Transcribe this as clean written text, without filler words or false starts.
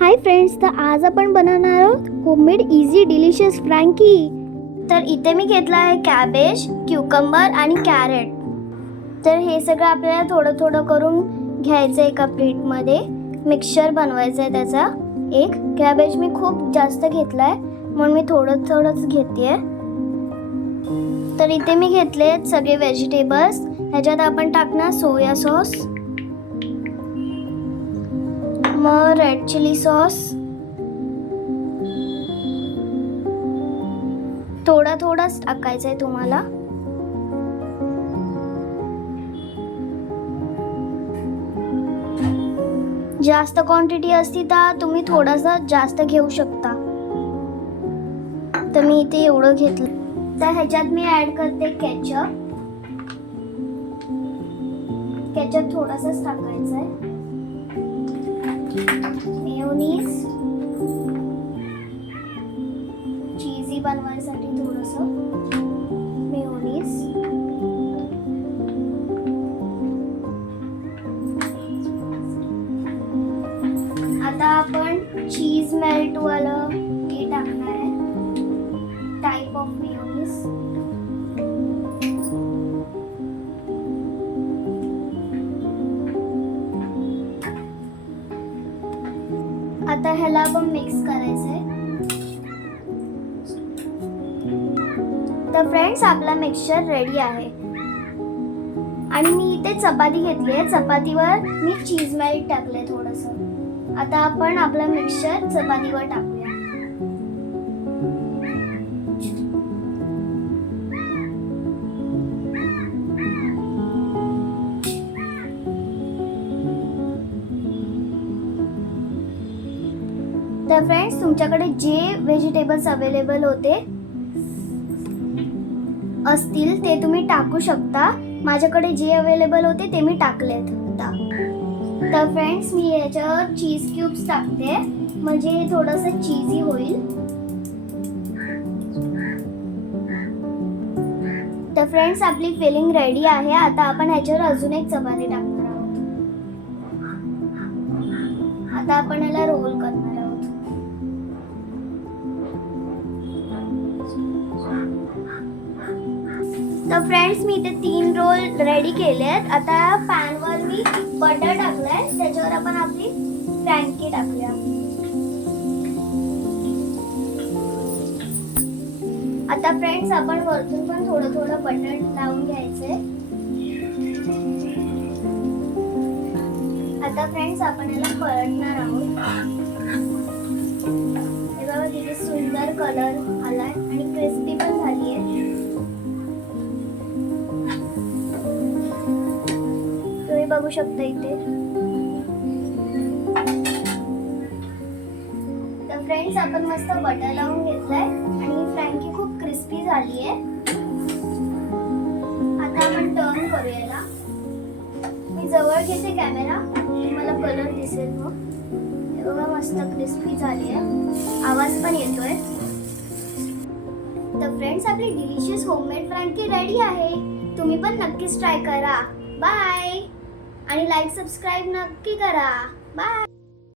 Hi friends, तर आज आपण बनवणार आहोत होममेड इझी डिलिशियस फ्रँकी. तर इथे मी घेतला आहे कॅबेज, क्युकंबर आणि कॅरेट. तर हे सगळं आपल्याला थोडं थोडं करून घ्यायचं एका प्लेटमध्ये. मिक्सचर बनवायचं आहे त्याचा. एक कॅबेज मी खूप जास्त घेतला आहे म्हणून मी थोडंच घेते. तर इथे मी घेतले सगळे व्हेजिटेबल्स. ह्याच्यात आपण टाकणार सोया सॉस, मग रेड चिली सॉस, थोडाच टाकायचा आहे तुम्हाला. जास्त क्वांटिटी असती तर तुम्ही थोडासा जास्त घेऊ शकता. तर मी इथे एवढं घेतलं. तर ह्याच्यात मी ऍड करते केचप. केचप थोडासाच टाकायचा आहे. मेयोनीज, चीजी बनवायसाठी थोडंसं मेयोनीज. आता आपण चीज मेल्ट वालं हे टाकणार आहे, टाइप ऑफ मेयोनीज. आता ह्याला आपण मिक्स करायचंय. तर फ्रेंड्स, आपला मिक्सचर रेडी आहे. आणि मी इथे चपाती घेतली आहे. चपातीवर मी चीज मेल्ट टाकले थोडंसं. आता आपण आपला मिक्सचर चपातीवर टाकूया. तर फ्रेंड्स, तुमच्याकडे जे व्हेजिटेबल्स अवेलेबल असतील ते तुम्ही टाकू शकता. माझ्याकडे जे अवेलेबल होते ते मी टाकलेत आता. तर फ्रेंड्स, मी याच्यावर चीज क्यूब्स टाकते म्हणजे हे थोडंसं चीजी होईल. तर फ्रेंड्स, आपली फिलिंग रेडी आहे. आता आपण ह्याच्यावर अजून एक चपाती टाकणार आहोत. आता आपण याला रोल करणार आहोत. तर फ्रेंड्स, मी इथे 3 रोल रेडी केले आहेत. आता पॅनवर मी बटर टाकलाय, त्याच्यावर आपण आपली फ्रँकी टाकूया. आता फ्रेंड्स, आपण वरतून पण थोडं बटर लावून घ्यायचंय. आता फ्रेंड्स, आपण याला परतणार आहोत. हे बघा किती सुंदर कलर आलाय आणि क्रिस्पी पण झाली आहे. तुम्ही बघू शकता इथे. तर फ्रेंड्स, आपण मस्त बटर लावून घेतलाय आणि फ्रँकी खूप क्रिस्पी झाली आहे. आता आपण टर्न करूया याला. मी जवळ घेते कॅमेरा, तुम्हाला कलर दिसेल. मग हे बघा मस्त क्रिस्पी झाली आहे. आवाज पण येतोय. तर फ्रेंड्स, आपली डिलिशियस होममेड फ्रँकी रेडी आहे. तुम्ही पण नक्कीच ट्राय करा. बाय. आणि लाईक सबस्क्राईब नक्की करा. बाय.